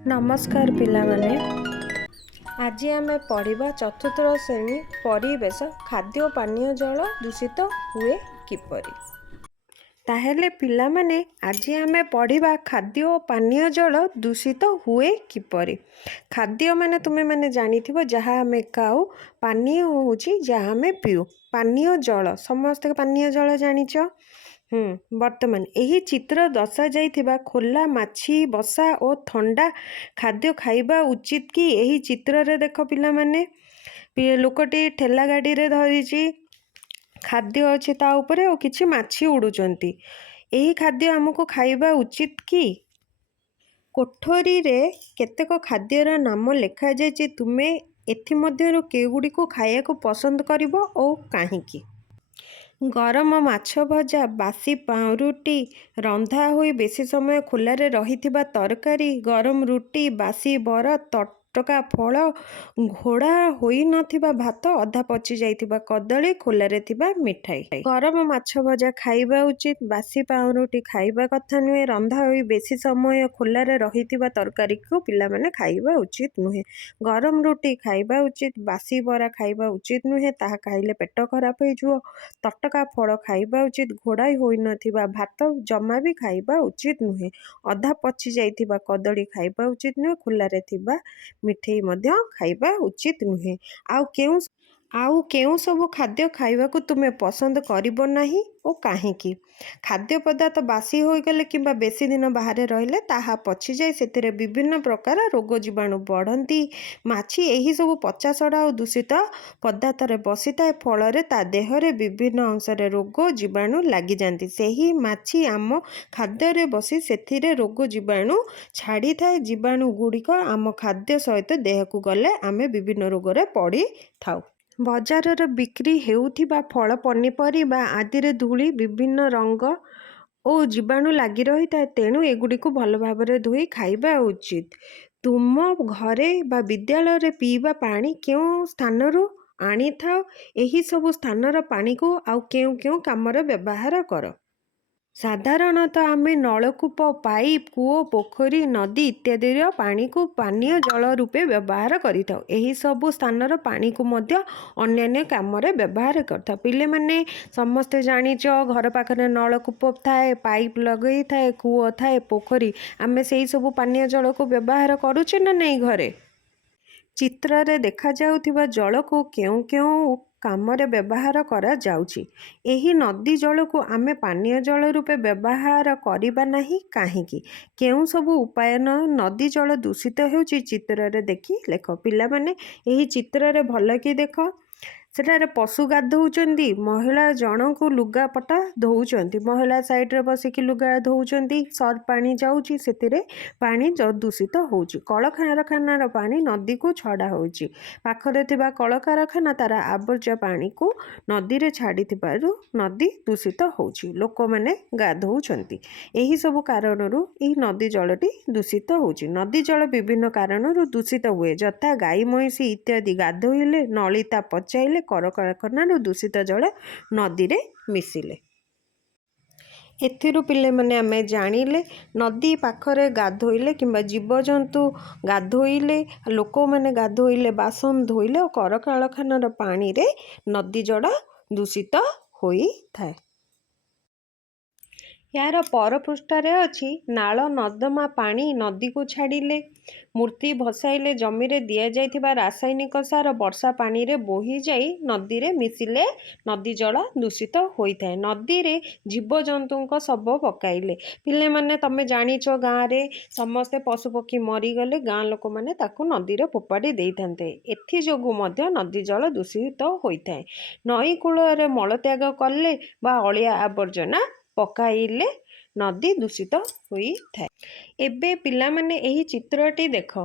नमस्कार पिलामाने। आज आम पढ़ा चतुर्थ श्रेणी परिवेश खाद्य पानीय जल दूषित हुए किपरि। ताहेले पिलामाने आज आम पढ़ा खाद्य और पानीय जल दूषित हुए किपरि। खाद्य माने तुमे माने जानिथिबो जहाँ आम खाऊ, पानीय होउची जहाँ आम पीऊ। पानीय जल समस्त पानीय जल जानिच। वर्तमान यही चित्र दर्शा जाइथिबा खोला माछी बसा और ठंडा खाद्य खाइबा उचित कि। यही चित्र रे देख पिला माने लोकटी ठेला गाड़ी रे धरिची खाद्य अच्छी ता उपरे और किछि माछी उड़ुचंती। यही खाद्य हमको खाइबा उचित कि। कोठरी रे केतेक खाद्यर नाम लेखा जाइछि, तुमे एथि मध्यरु केगुडी को खाया को पसंद करिवो और काहीकि। गरम माछ भजा, बासी पाउरुटी, रंधा हुई बेसी समय खोलारे रहिथिबा तरकारी, गरम रुटी, बासी बरा, तटका फल, घोड़ा होई नथिबा भात, अधा पची जाइथिबा कदली, खोलारे थिबा मिठाई। गरम माछ भजा खाइबा उचित, बासी पाउरुटी खाइबा कथा नुहे, रंधा होई बेसी समय खोलारे रहिथिबा तरकारी को पिला माने खाइबा उचित नुहे। गरम रुटी खाइबा उचित, बासी बरा खाइबा उचित नुहे, ताहा खाइले पेट खराब होई जुओ। तटका फल खाइबा उचित, घोड़ाई होई नथिबा भात जमा भी खाइबा उचित नुहे। अधा पची जाइथिबा कदली खाइबा उचित नुहे, खुलारे थिबा मिठेई मध्य खाइबा उचित नुहे। आउ केउ सब खाद्य खाइबा को तुमे पसंद करिबो नाही ओ काहीकि। खाद्य पदार्थ बासी होई गले किंबा बेसी दिन बाहर रहिले ताहा पची जाए, सेतिरे विभिन्न प्रकार रोग जीवाणु बढ़ंती। माछी यही सब पचा सड़ा और दूषित पदार्थ रे बसी थाए, फल रे ता देह रे विभिन्न अंश रे रोग जीवाणु लागि जांती। सेही माछी आम खाद्य रे बसी सेथिरे रोग जीवाणु छाड़ी थाए। जीवाणु गुड़िक आम खाद्य सहित देह को गले आमे विभिन्न रोग रे पड़ी थाउ। बजार बिक्री हेउथिबा फल पनीपरिबा आदि रे धूली विभिन्न रंग और जीवाणु लगी रही था, तेणु एगुड़ी को भल भाव धोई खाइबा उचित। तुम घरे बा विद्यालय रे पीवा पानी क्यों स्थान आनी थाओ, यही सब स्थानर पानी को आउ क्यों क्यों काम रे व्यवहार कर। साधारणतः आम नलकूप, पाइप, कूओ, पोखरी, नदी इत्यादि पानी को पानीय जल रूपे व्यवहार करिथाउ। एही सबु स्थानर पानी को मध्य अन्यान्य काम रे व्यवहार करथाउ। पिले माने समस्ते जानिच घर पाखरे नलकूप थाए, पाइप लगई थाए, कूओ थाए, पोखरी, आमे सेही सबु पानीय जल को व्यवहार करूचे ना नहीं घरे। चित्र रे देखा जाउथिबा जल को केउ केउ काम रे व्यवहार करा जाउची। एही नदी जल को आमे पानीय जल रूपे व्यवहार करिबा नाही काहीकि। केउ सबु उपायन नदी जल दूषित हेउची चित्र रे देखि लेख। पिला माने एही चित्र रे भल कि देख, सेठारे पशु गाधौचंदी, महिला जनकु लुगा पटा धोउचंदी, महिला साइड रे बसिकी लुगा धोउचंदी, सर पानी जाउची, सेतिरे पानी दूषित होउची। कलकारखानार पानी नदी को छड़ा होउची। पाखरे थिबा कलकारखाना तार आवर्जा पानी को नदी रे छाड़ी थिबारु नदी दूषित होउची। लोक माने गाधौचंदी। एही सब कारणरू एही नदी जलटी दूषित होउची। नदी जल विभिन्न कारणरू दूषित हुए, जथा गाई महिषी इत्यादि गाधोइले, नलिता पचाइले, कलकारखानारू दूषित जल नदी रे मिसिले। एथिरू पिले माने आमे जानिले नदी पाखरे गाधोइले किंबा जीवजंतु गाधोइले, लोक माने गाधोइले, बासन धोइले और कलकारखानार पानी रे नदी जल दूषित होई थाए। यार परपृष्ठारे अछि नाଳ नर्दमा पानी नदी को छाड़िले, मूर्ति भसाइले, जमी रे दिया जाइथिबा रासायनिक सार वर्षा पानी रे बोही जाई नदी रे मिसिले नदी जल दूषित होई थाए। नदी रे जीवजंतुक शव पकाइले, पिले माने तमे जानिच गाँ रे समस्ते पशुपक्षी मरीगले गाँ लोक माने ताकू नदी रे फोपाड़ी देइथान्ते। एथि जोगु मध्य नदी जल दूषित होई थाए। नई कूल रे मलत्याग कले बा अलिया आवर्जना पकाइले नदी दूषित होई थाए। एबे पिला माने एही चित्रटी देख,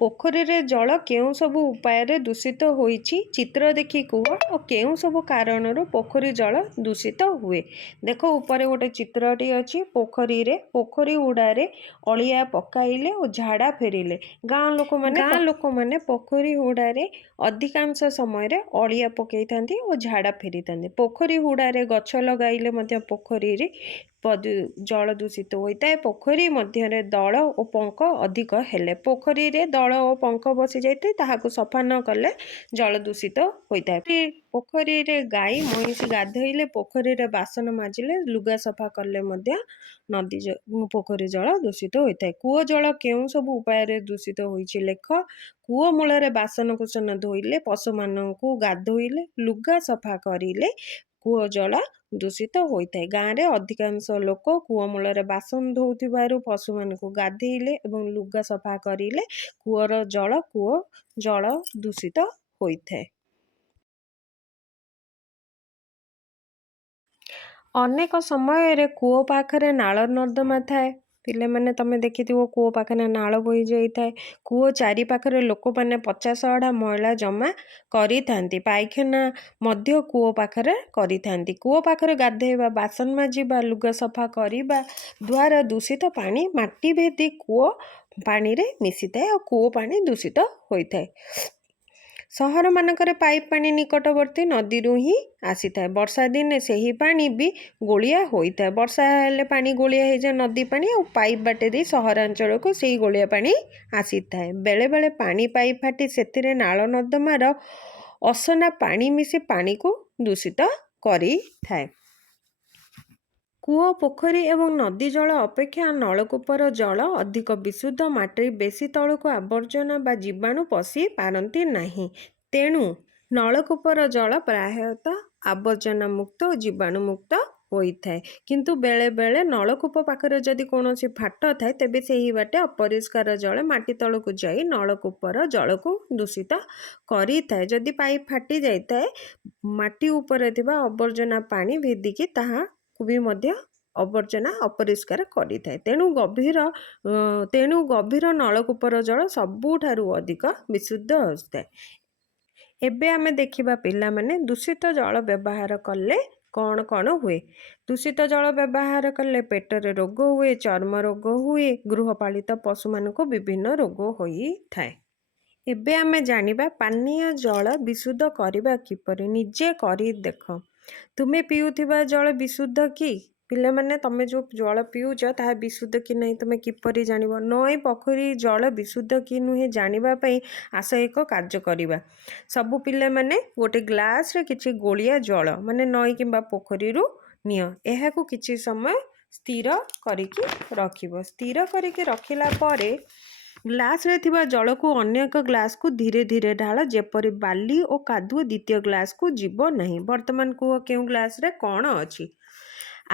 पोखरी रे जल केउ सब उपाय रे दूषित होईची चित्र देखि कुह और केउ सब कारणरू पोखरी जल दूषित हुए। देखो ऊपर गोटे चित्रटी अछि, पोखरी रे पोखरी हुडारे अलिया पकाइले और झाड़ा फेरिले। गाँ लोक माने पोखरी हुडारे अधिकांश समय रे अलिया पकई थांती और झाड़ा फेरी थांती। पोखरी हुडारे गछ लगाइले मध्य पोखरी रे ଜଳ ଦୂଷିତ ହୋଇଥାଏ। ପୋଖରୀ ମଧ୍ୟରେ ଦଳ ଓ ପଙ୍କ ଅଧିକ ହେଲେ ପୋଖରୀରେ ଦଳ ଓ ପଙ୍କ ବସି ଯାଇଥାଏ, ତାହାକୁ ସଫା ନ କଲେ ଜଳ ଦୂଷିତ ହୋଇଥାଏ। ପୋଖରୀରେ ଗାଈ ମଇଁଷି ଗାଧୋଇଲେ, ପୋଖରୀରେ ବାସନ ମାଜିଲେ, ଲୁଗା ସଫା କଲେ ମଧ୍ୟ ପୋଖରୀ ଜଳ ଦୂଷିତ ହୋଇଥାଏ। କୂଅ ଜଳ କେଉଁ ସବୁ ଉପାୟରେ ଦୂଷିତ ହୋଇଛି ଲେଖ। କୂଅ ମୂଳରେ ବାସନକୁସନ ଧୋଇଲେ, ପଶୁମାନଙ୍କୁ ଗାଧୋଇଲେ, ଲୁଗା ସଫା କରିଲେ କୂଅ ଜଳ ଦୂଷିତ ହୋଇଥାଏ। ଗାଁରେ ଅଧିକାଂଶ ଲୋକ କୂଅ ମୂଳରେ ବାସନ ଧୋଉଥିବାରୁ ପଶୁମାନଙ୍କୁ ଗାଧୋଇଲେ ଏବଂ ଲୁଗା ସଫା କରିଲେ କୂଅ ଜଳ ଦୂଷିତ ହୋଇଥାଏ। ଅନେକ ସମୟରେ କୂଅ ପାଖରେ ନାଳ ନର୍ଦ୍ଦମା ଥାଏ। ପିଲାମାନେ ତମେ ଦେଖିଥିବ କୂଅ ପାଖରେ ନାଳ ବୋହି ଯାଇଥାଏ। କୂଅ ଚାରି ପାଖରେ ଲୋକମାନେ ପଚା ସଢ଼ା ମଇଳା ଜମା କରିଥାନ୍ତି। ପାଇଖାନା ମଧ୍ୟ କୂଅ ପାଖରେ କରିଥାନ୍ତି। କୂଅ ପାଖରେ ଗାଧୋଇବା, ବାସନ ମାଜିବା, ଲୁଗା ସଫା କରିବା ଦ୍ୱାରା ଦୂଷିତ ପାଣି ମାଟି ଭେଦି କୂଅ ପାଣିରେ ମିଶିଥାଏ ଆଉ କୂଅ ପାଣି ଦୂଷିତ ହୋଇଥାଏ। ସହରମାନଙ୍କରେ ପାଇପ୍ ପାଣି ନିକଟବର୍ତ୍ତୀ ନଦୀରୁ ହିଁ ଆସିଥାଏ। ବର୍ଷା ଦିନେ ସେହି ପାଣି ବି ଗୋଳିଆ ହୋଇଥାଏ। ବର୍ଷା ହେଲେ ପାଣି ଗୋଳିଆ ହେଇଯାଏ ନଦୀ ପାଣି, ଆଉ ପାଇପ୍ ବାଟେ ଦେଇ ସହରାଞ୍ଚଳକୁ ସେଇ ଗୋଳିଆ ପାଣି ଆସିଥାଏ। ବେଳେବେଳେ ପାଣି ପାଇପ୍ ଫାଟି ସେଥିରେ ନାଳ ନର୍ଦ୍ଦମାର ଅସନା ପାଣି ମିଶି ପାଣିକୁ ଦୂଷିତ କରିଥାଏ। କୂଅ, ପୋଖରୀ ଏବଂ ନଦୀ ଜଳ ଅପେକ୍ଷା ନଳକୂପର ଜଳ ଅଧିକ ବିଶୁଦ୍ଧ। ମାଟି ବେଶୀ ତଳକୁ ଆବର୍ଜନା ବା ଜୀବାଣୁ ପଶି ପାରନ୍ତି ନାହିଁ। ତେଣୁ ନଳକୂପର ଜଳ ପ୍ରାୟତଃ ଆବର୍ଜନା ମୁକ୍ତ ଓ ଜୀବାଣୁ ମୁକ୍ତ ହୋଇଥାଏ। କିନ୍ତୁ ବେଳେ ବେଳେ ନଳକୂପ ପାଖରେ ଯଦି କୌଣସି ଫାଟ ଥାଏ, ତେବେ ସେହି ବାଟେ ଅପରିଷ୍କାର ଜଳ ମାଟି ତଳକୁ ଯାଇ ନଳକୂପର ଜଳକୁ ଦୂଷିତ କରିଥାଏ। ଯଦି ପାଇପ୍ ଫାଟି ଯାଇଥାଏ, ମାଟି ଉପରେ ଥିବା ଆବର୍ଜନା ପାଣି ଭେଦିକି ତାହାକୁ ବି ମଧ୍ୟ ଆବର୍ଜନା ଅପରିଷ୍କାର କରିଥାଏ। ତେଣୁ ଗଭୀର ନଳକୂପର ଜଳ ସବୁଠାରୁ ଅଧିକ ବିଶୁଦ୍ଧ ହୋଇଥାଏ। ଏବେ ଆମେ ଦେଖିବା ପିଲାମାନେ ଦୂଷିତ ଜଳ ବ୍ୟବହାର କଲେ କ'ଣ କ'ଣ ହୁଏ। ଦୂଷିତ ଜଳ ବ୍ୟବହାର କଲେ ପେଟରେ ରୋଗ ହୁଏ, ଚର୍ମ ରୋଗ ହୁଏ, ଗୃହପାଳିତ ପଶୁମାନଙ୍କୁ ବିଭିନ୍ନ ରୋଗ ହୋଇଥାଏ। ଏବେ ଆମେ ଜାଣିବା ପାନୀୟ ଜଳ ବିଶୁଦ୍ଧ କରିବା କିପରି। ନିଜେ କରି ଦେଖ। ତୁମେ ପିଉଥିବା ଜଳ ବିଶୁଦ୍ଧ କି? ପିଲାମାନେ ତମେ ଯେଉଁ ଜଳ ପିଉଛ ତାହା ବିଶୁଦ୍ଧ କି ନାହିଁ ତୁମେ କିପରି ଜାଣିବ? ନଈ ପୋଖରୀ ଜଳ ବିଶୁଦ୍ଧ କି ନୁହେଁ ଜାଣିବା ପାଇଁ ଆସ ଏକ କାର୍ଯ୍ୟ କରିବା। ସବୁ ପିଲାମାନେ ଗୋଟେ ଗ୍ଲାସରେ କିଛି ଗୋଳିଆ ଜଳ ନଈ କିମ୍ବା ପୋଖରୀରୁ ନିଅ। ଏହାକୁ କିଛି ସମୟ ସ୍ଥିର କରିକି ରଖିବ। ସ୍ଥିର କରିକି ରଖିଲା ପରେ ଗ୍ଲାସରେ ଥିବା ଜଳକୁ ଅନ୍ୟ ଏକ ଗ୍ଲାସକୁ ଧୀରେ ଧୀରେ ଢାଳ, ଯେପରି ବାଲି ଓ କାଦୁଅ ଦ୍ୱିତୀୟ ଗ୍ଲାସକୁ ଯିବ ନାହିଁ। ବର୍ତ୍ତମାନ କୁହ କେଉଁ ଗ୍ଲାସରେ କ'ଣ ଅଛି?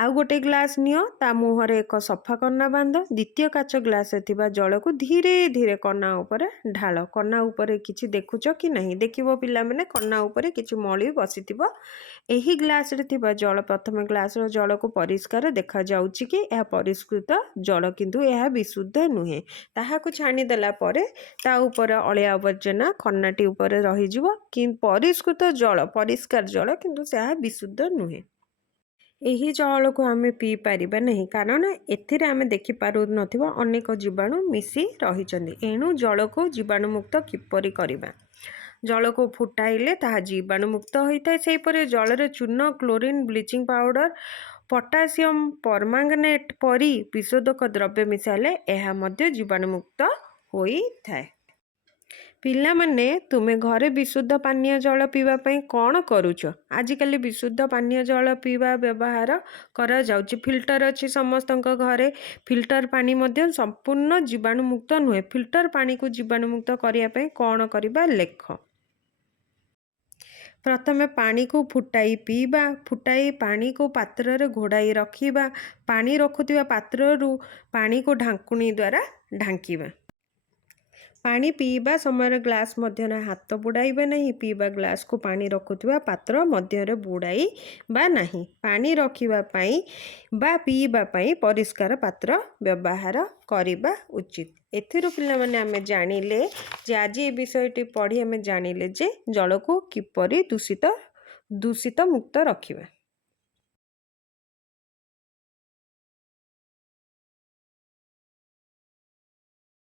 ଆଉ ଗୋଟେ ଗ୍ଲାସ ନିଅ, ତା ମୁହଁରେ ଏକ ସଫା କନା ବାନ୍ଧ। ଦ୍ୱିତୀୟ କାଚ ଗ୍ଲାସରେ ଥିବା ଜଳକୁ ଧୀରେ ଧୀରେ କନା ଉପରେ ଢାଳ। କନା ଉପରେ କିଛି ଦେଖୁଛ କି ନାହିଁ? ଦେଖିବ ପିଲାମାନେ କନା ଉପରେ କିଛି ମଳି ବସିଥିବ। ଏହି ଗ୍ଲାସରେ ଥିବା ଜଳ, ପ୍ରଥମ ଗ୍ଲାସର ଜଳକୁ ପରିଷ୍କାର ଦେଖାଯାଉଛି କି? ଏହା ପରିଷ୍କୃତ ଜଳ, କିନ୍ତୁ ଏହା ବିଶୁଦ୍ଧ ନୁହେଁ। ତାହାକୁ ଛାଣିଦେଲା ପରେ ତା ଉପରେ ଅଳିଆ ଆବର୍ଜନା କନାଟି ଉପରେ ରହିଯିବ। ପରିଷ୍କାର ଜଳ କିନ୍ତୁ ଏହା ବିଶୁଦ୍ଧ ନୁହେଁ। ଏହି ଜଳକୁ ଆମେ ପିଇ ପାରିବା ନାହିଁ, କାରଣ ଏଥିରେ ଆମେ ଦେଖିପାରୁନଥିବା ଅନେକ ଜୀବାଣୁ ମିଶି ରହିଛନ୍ତି। ଏଣୁ ଜଳକୁ ଜୀବାଣୁମୁକ୍ତ କିପରି କରିବା? ଜଳକୁ ଫୁଟାଇଲେ ତାହା ଜୀବାଣୁମୁକ୍ତ ହୋଇଥାଏ। ସେହିପରି ଜଳରେ ଚୂନ, କ୍ଲୋରିନ୍, ବ୍ଲିଚିଂ ପାଉଡର, ପଟାସିୟମ୍ ପରମାଙ୍ଗନେଟ୍ ପରି ବିଶୋଧକ ଦ୍ରବ୍ୟ ମିଶାଇଲେ ଏହା ମଧ୍ୟ ଜୀବାଣୁମୁକ୍ତ ହୋଇଥାଏ। ପିଲାମାନେ ତୁମେ ଘରେ ବିଶୁଦ୍ଧ ପାନୀୟ ଜଳ ପିଇବା ପାଇଁ କ'ଣ କରୁଛ? ଆଜିକାଲି ବିଶୁଦ୍ଧ ପାନୀୟ ଜଳ ପିଇବା ବ୍ୟବହାର କରାଯାଉଛି। ଫିଲ୍ଟର ଅଛି ସମସ୍ତଙ୍କ ଘରେ। ଫିଲ୍ଟର ପାଣି ମଧ୍ୟ ସମ୍ପୂର୍ଣ୍ଣ ଜୀବାଣୁମୁକ୍ତ ନୁହେଁ। ଫିଲ୍ଟର ପାଣିକୁ ଜୀବାଣୁମୁକ୍ତ କରିବା ପାଇଁ କ'ଣ କରିବା ଲେଖ। ପ୍ରଥମେ ପାଣିକୁ ଫୁଟାଇ ପିଇବା। ଫୁଟାଇ ପାଣିକୁ ପାତ୍ରରେ ଘୋଡ଼ାଇ ରଖିବା। ପାଣି ରଖୁଥିବା ପାତ୍ରରୁ ପାଣିକୁ ଢାଙ୍କୁଣୀ ଦ୍ୱାରା ଢାଙ୍କିବା। ପାଣି ପିଇବା ସମୟରେ ଗ୍ଲାସ୍ ମଧ୍ୟରେ ହାତ ବୁଡ଼ାଇବେ ନାହିଁ। ପିଇବା ଗ୍ଲାସ୍କୁ ପାଣି ରଖୁଥିବା ପାତ୍ର ମଧ୍ୟରେ ବୁଡ଼ାଇବା ନାହିଁ। ପାଣି ରଖିବା ପାଇଁ ବା ପିଇବା ପାଇଁ ପରିଷ୍କାର ପାତ୍ର ବ୍ୟବହାର କରିବା ଉଚିତ। ଏଥିରୁ ପିଲାମାନେ ଆମେ ଜାଣିଲେ ଯେ ଆଜି ଏ ବିଷୟଟି ପଢ଼ି ଆମେ ଜାଣିଲେ ଯେ ଜଳକୁ କିପରି ଦୂଷିତ ମୁକ୍ତ ରଖିବା।